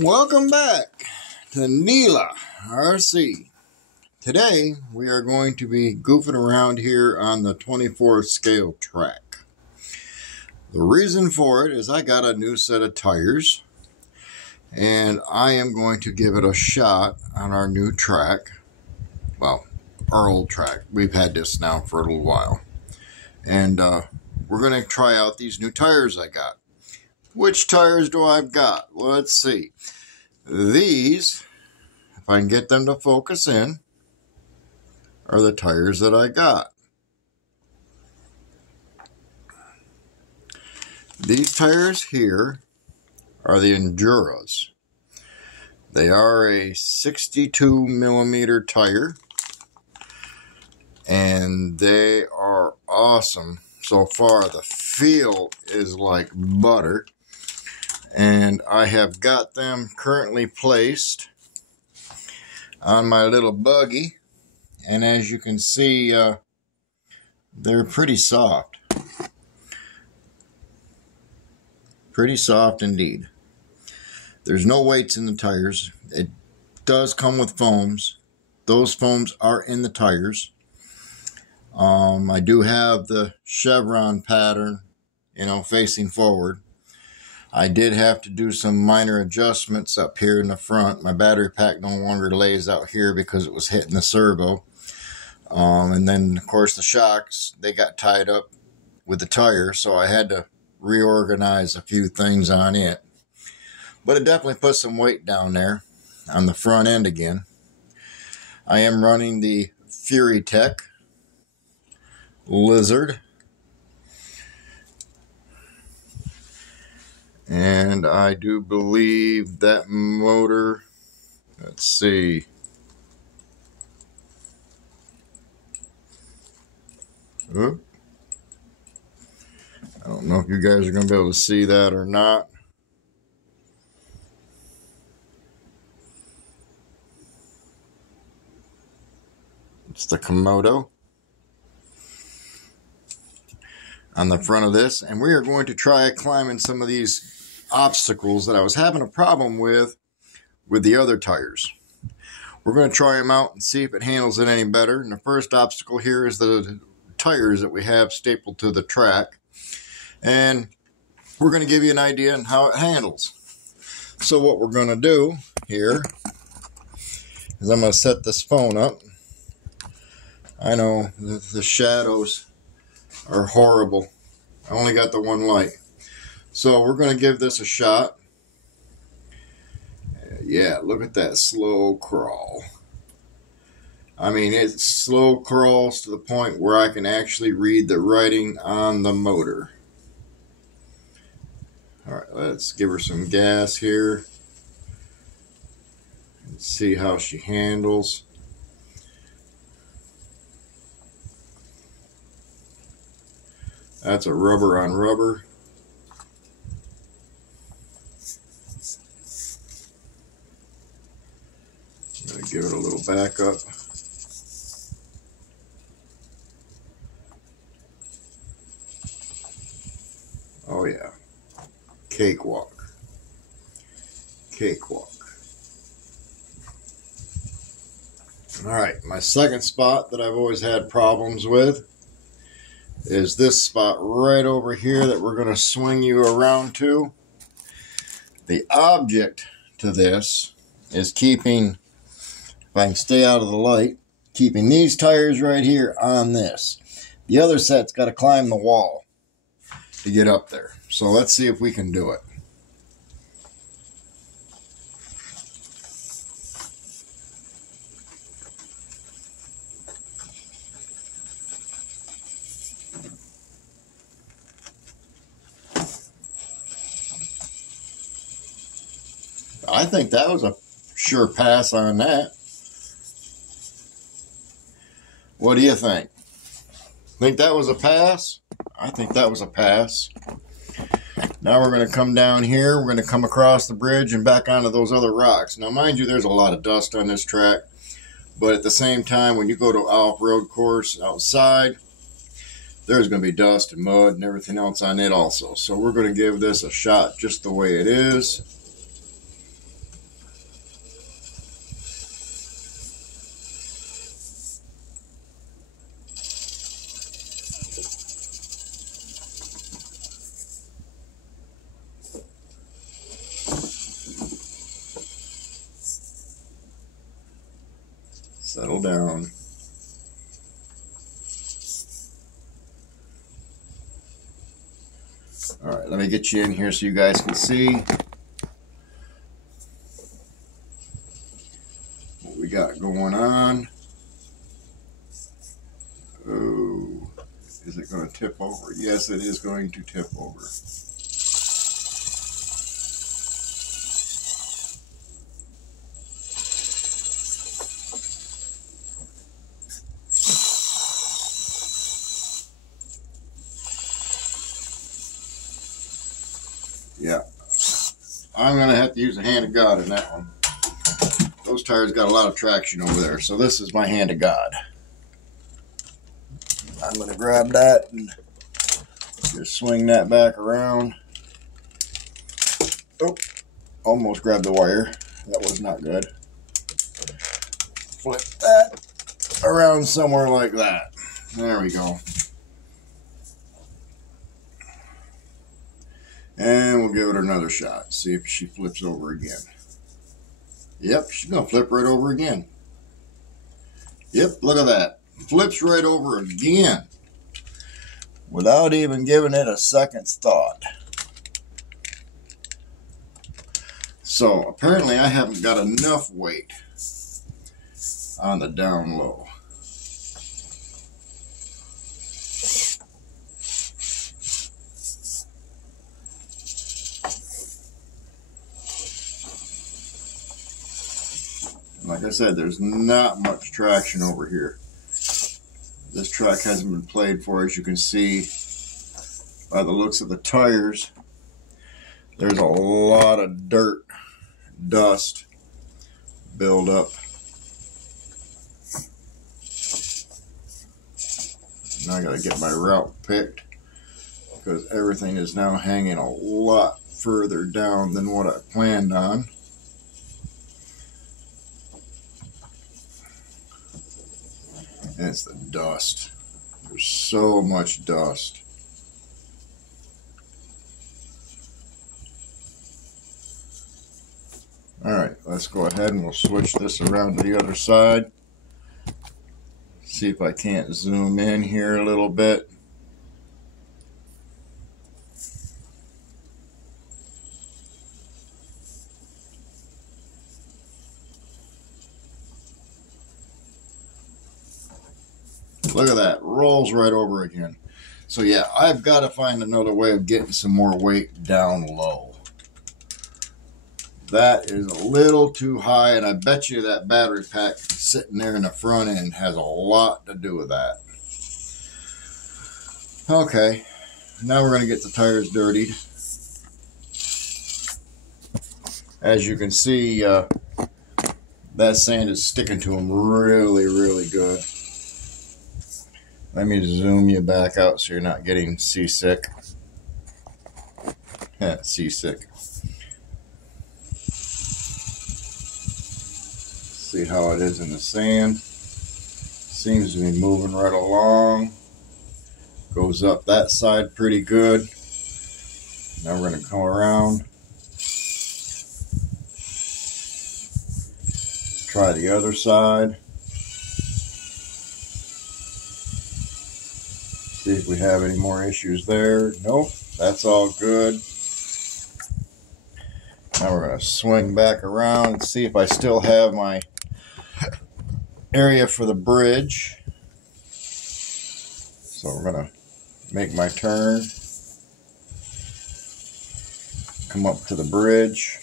Welcome back to Neela RC. Today we are going to be goofing around here on the 24 scale track. The reason for it is I got a new set of tires and I am going to give it a shot on our new track. Well, our old track. We've had this now for a little while. And we're going to try out these new tires I got. Which tires do I've got? Let's see. These, if I can get them to focus in, are the tires that I got. These tires here are the Enduras. They are a 62 millimeter tire, and they are awesome so far. The feel is like butter. And I have got them currently placed on my little buggy. And as you can see, they're pretty soft. Pretty soft indeed. There's no weights in the tires. It does come with foams. Those foams are in the tires. I do have the chevron pattern, facing forward. I did have to do some minor adjustments up here in the front. My battery pack no longer lays out here because it was hitting the servo. And then, of course, the shocks, they got tied up with the tire, so I had to reorganize a few things on it. But it definitely put some weight down there on the front end again. I am running the Fury Tech Lizard. And I do believe that motor, let's see. Oop. I don't know if you guys are going to be able to see that or not. It's the Komodo on the front of this. And we are going to try climbing some of these obstacles that I was having a problem with the other tires. We're going to try them out and see if it handles it any better. And the first obstacle here is the tires that we have stapled to the track. And we're going to give you an idea on how it handles. So what we're going to do here is I'm going to set this phone up. I know the shadows are horrible. I only got the one light. So we're going to give this a shot. Yeah, look at that slow crawl. I mean, it slow crawls to the point where I can actually read the writing on the motor. All right, let's give her some gas here. And see how she handles. That's a rubber on rubber. I'm going to give it a little backup. Oh yeah, cakewalk. Cakewalk. All right, my second spot that I've always had problems with is this spot right over here that we're going to swing you around to. The object to this is keeping, if I can stay out of the light, keeping these tires right here on this. The other set's got to climb the wall to get up there. So let's see if we can do it. I think that was a sure pass on that. What do you think? Think that was a pass? I think that was a pass. Now we're going to come down here. We're going to come across the bridge and back onto those other rocks. Now, mind you, there's a lot of dust on this track. But at the same time, when you go to off-road course outside, there's going to be dust and mud and everything else on it also. So we're going to give this a shot just the way it is. Settle down. Alright, let me get you in here so you guys can see what we got going on. Oh, is it going to tip over? Yes, it is going to tip over. Yeah, I'm going to have to use the hand of God in that one. Those tires got a lot of traction over there, so this is my hand of God. I'm going to grab that and just swing that back around. Oh, almost grabbed the wire. That was not good. Flip that around somewhere like that. There we go. And we'll give it another shot. See if she flips over again. Yep, she's going to flip right over again. Yep, look at that. Flips right over again. Without even giving it a second's thought. So, apparently I haven't got enough weight on the down low. Like I said, there's not much traction over here. This track hasn't been played for, as you can see by the looks of the tires. There's a lot of dirt, dust build up. Now I gotta get my route picked because everything is now hanging a lot further down than what I planned on. And it's the dust. There's so much dust. Alright, let's go ahead and we'll switch this around to the other side. See if I can't zoom in here a little bit. Look at that, rolls right over again. So yeah, I've got to find another way of getting some more weight down low. That is a little too high, and I bet you that battery pack sitting there in the front end has a lot to do with that. Okay, now we're going to get the tires dirtied. As you can see, that sand is sticking to them really, really good. Let me zoom you back out so you're not getting seasick. Seasick. See how it is in the sand. Seems to be moving right along. Goes up that side pretty good. Now we're going to come around. Try the other side. See if we have any more issues there. Nope, that's all good. Now we're going to swing back around and see if I still have my area for the bridge. So we're going to make my turn. Come up to the bridge.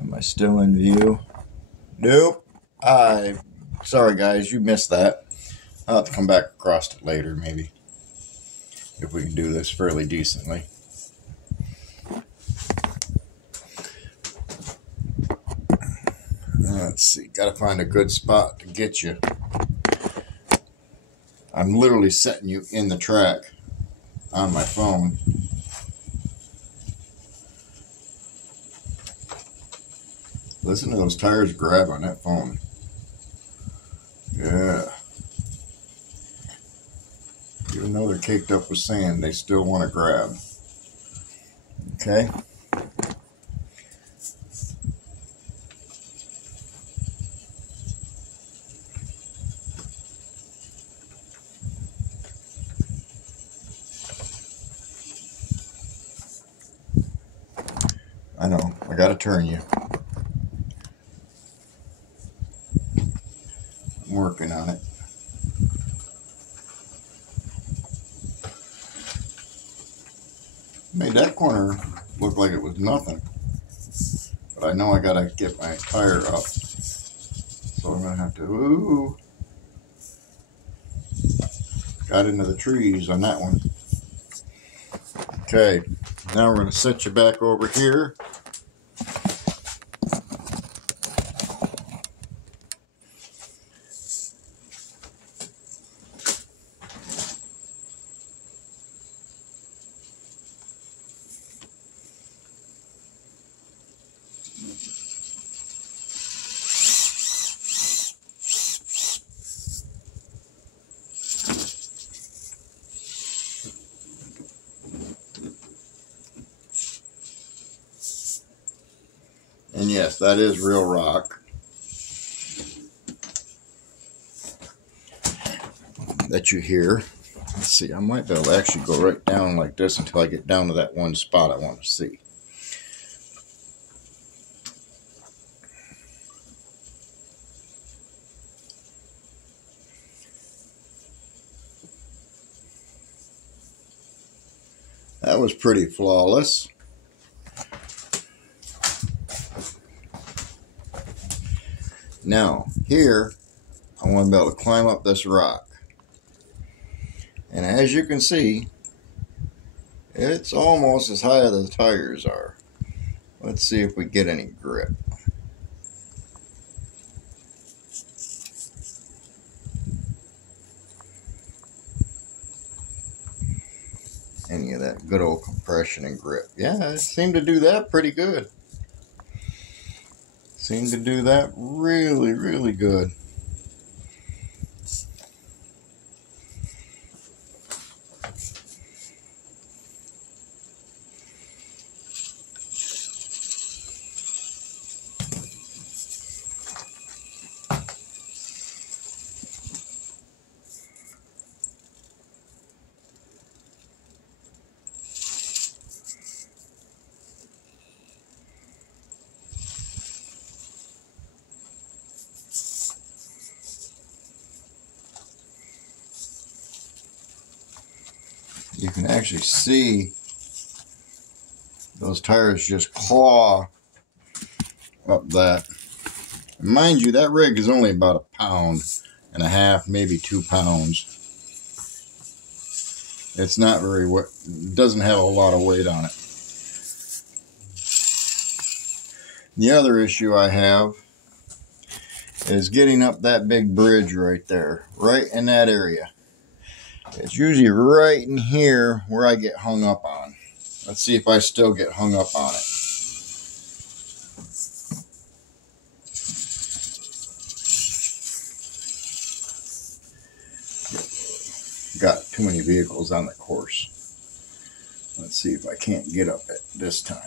Am I still in view? Nope. Sorry guys, you missed that. I'll have to come back across it later, maybe. If we can do this fairly decently. Let's see. Got to find a good spot to get you. I'm literally setting you in the track on my phone. Listen to those tires grab on that phone. Yeah. Even though they're caked up with sand, they still want to grab. Okay. I know, I gotta turn you. I'm working on it. Made that corner look like it was nothing. But I know I gotta get my tire up. So I'm gonna have to, ooh. Got into the trees on that one. Okay, now we're gonna set you back over here. And yes, that is real rock that you hear. Let's see, I might be able to actually go right down like this until I get down to that one spot I want to see. That was pretty flawless. Now, here, I want to be able to climb up this rock. And as you can see, it's almost as high as the tires are. Let's see if we get any grip. Any of that good old compression and grip. Yeah, it seemed to do that pretty good. Seemed to do that really, really good. You can actually see those tires just claw up that. And mind you, that rig is only about 1.5 pounds, maybe 2 pounds. It's not very, it doesn't have a lot of weight on it. The other issue I have is getting up that big bridge right there, right in that area. It's usually right in here where I get hung up on. Let's see if I still get hung up on it. Got too many vehicles on the course. Let's see if I can't get up it this time.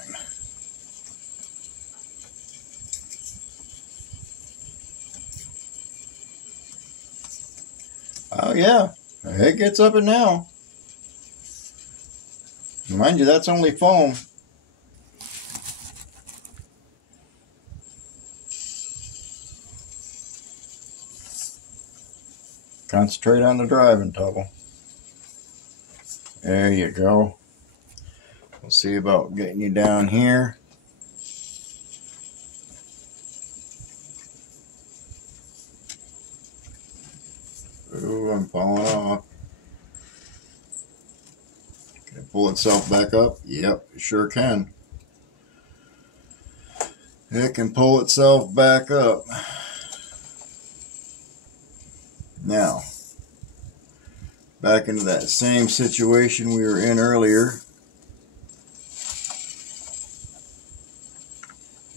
Oh yeah, it gets up it now. Mind you, that's only foam. Concentrate on the driving, Tubble. There you go. We'll see about getting you down here. Ooh, I'm falling off. Can it pull itself back up? Yep, it sure can. It can pull itself back up. Now, back into that same situation we were in earlier.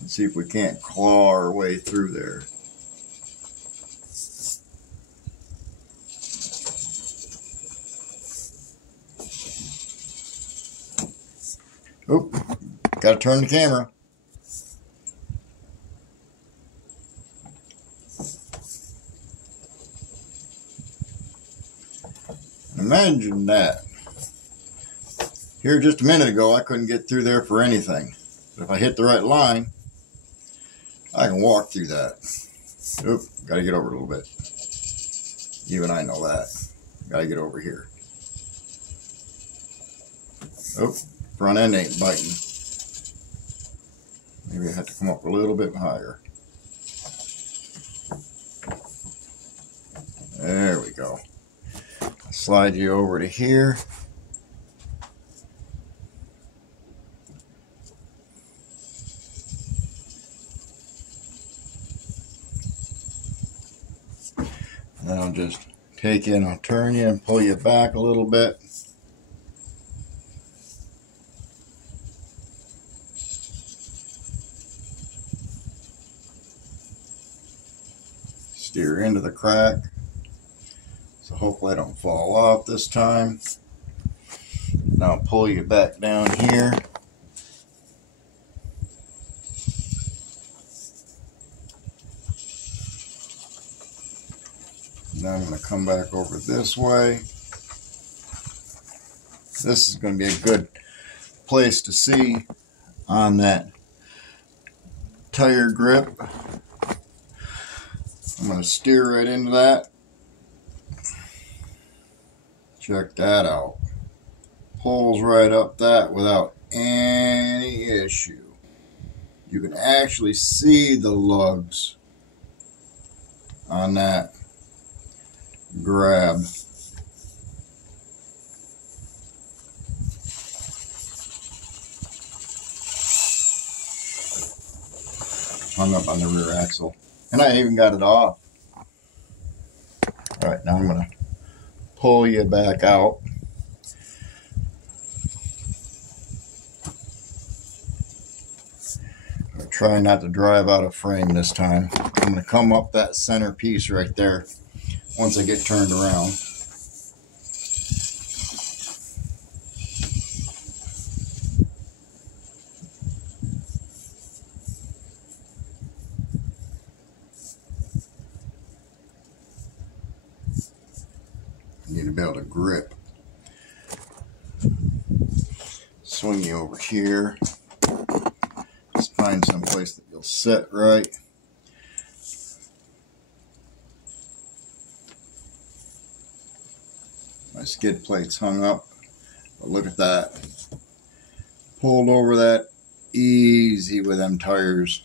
Let's see if we can't claw our way through there. Oop, Gotta turn the camera. Imagine that. Here just a minute ago, I couldn't get through there for anything. But if I hit the right line, I can walk through that. Oop, gotta get over a little bit. Even I know that. Gotta get over here. Oop, front end ain't biting. Maybe I have to come up a little bit higher. There we go. I'll slide you over to here. And then I'll just take you and I'll turn you and pull you back a little bit. Steer into the crack. So hopefully I don't fall off this time. Now I'll pull you back down here. Now I'm going to come back over this way. This is going to be a good place to see on that tire grip. I'm going to steer right into that. Check that out. Pulls right up that without any issue. You can actually see the lugs on that grab. Hung up on the rear axle. And I even got it off. Alright, now I'm going to pull you back out. I'm trying not to drive out of frame this time. I'm going to come up that center piece right there once I get turned around. Need to be able to grip. Swing you over here. Just find some place that you'll sit right. My skid plate's hung up, but look at that. Pulled over that easy with them tires.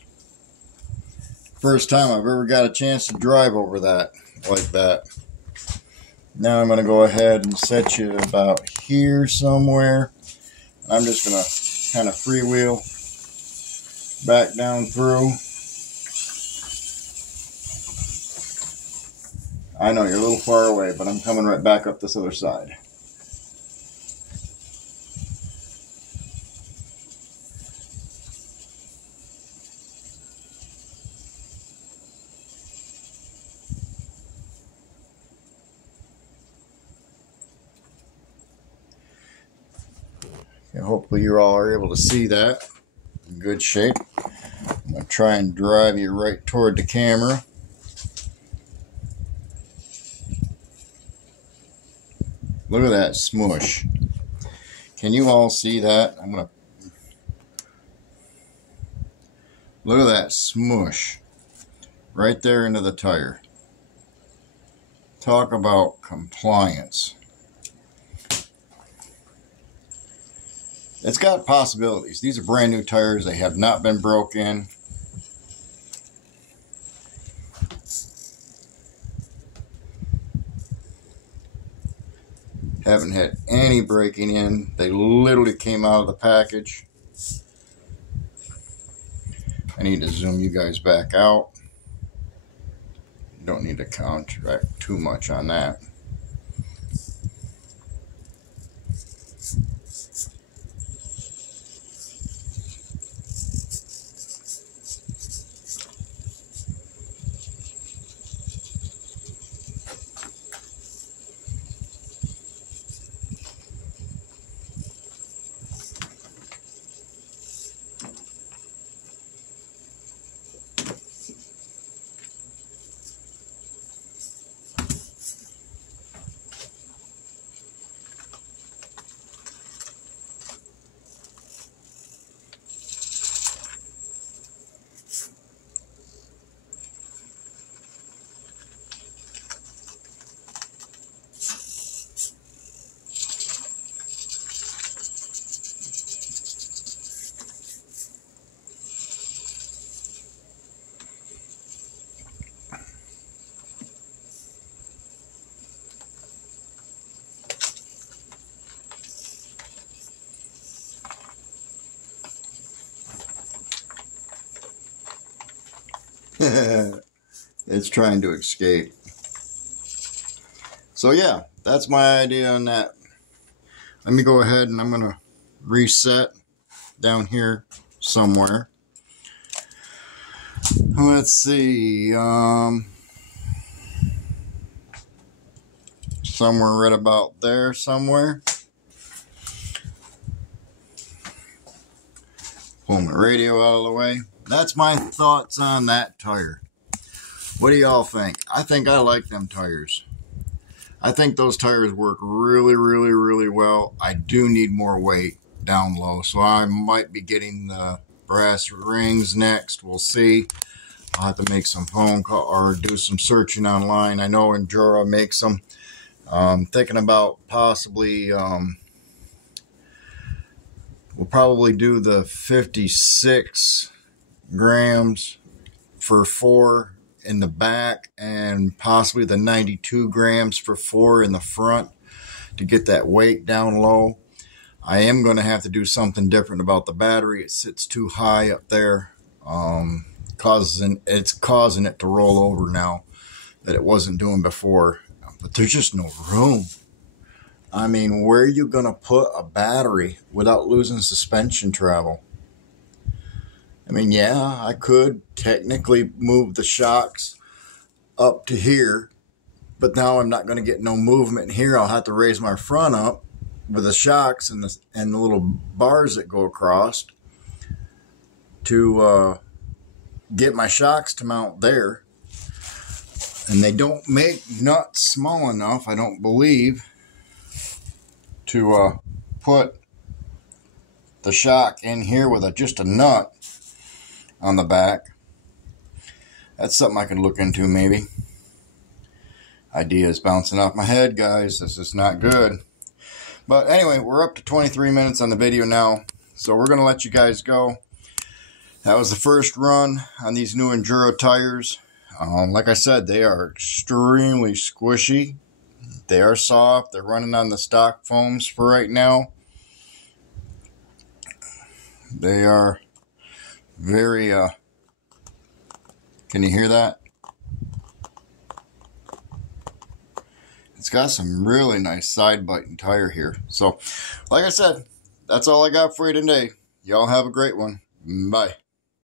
First time I've ever got a chance to drive over that like that. Now I'm going to go ahead and set you about here somewhere. I'm just going to kind of freewheel back down through. I know you're a little far away, but I'm coming right back up this other side. And hopefully you all are able to see that in good shape. I'm going to try and drive you right toward the camera. Look at that smush. Can you all see that? I'm going to look at that smush right there into the tire. Talk about compliance. It's got possibilities. These are brand new tires. They have not been broke in. Haven't had any breaking in. They literally came out of the package. I need to zoom you guys back out. Don't need to counteract too much on that. It's trying to escape. So yeah, that's my idea on that. Let me go ahead and I'm going to reset down here somewhere. Let's see. Somewhere right about there somewhere. Pull my radio out of the way. That's my thoughts on that tire. What do y'all think? I think I like them tires. I think those tires work really, really, really well. I do need more weight down low, so I might be getting the brass rings next. We'll see. I'll have to make some phone call or do some searching online. I know Enduro makes them. Thinking about possibly, we'll probably do the 56 grams for 4 in the back and possibly the 92 grams for 4 in the front to get that weight down low. I am going to have to do something different about the battery. It sits too high up there. It's causing it to roll over now that it wasn't doing before. But there's just no room. I mean, where are you going to put a battery without losing suspension travel? I mean, yeah, I could technically move the shocks up to here, but now I'm not going to get no movement here. I'll have to raise my front up with the shocks and the little bars that go across to get my shocks to mount there. And they don't make nuts small enough, I don't believe, to put the shock in here with just a nut on the back. That's something I could look into maybe. Ideas bouncing off my head, guys. This is not good. But anyway, we're up to 23 minutes on the video now, so we're going to let you guys go. That was the first run on these new Enduro tires. Like I said, they are extremely squishy. They are soft. They're running on the stock foams for right now. They are very, can you hear that? It's got some really nice side biting tire here. So, like I said, that's all I got for you today. Y'all have a great one. Bye.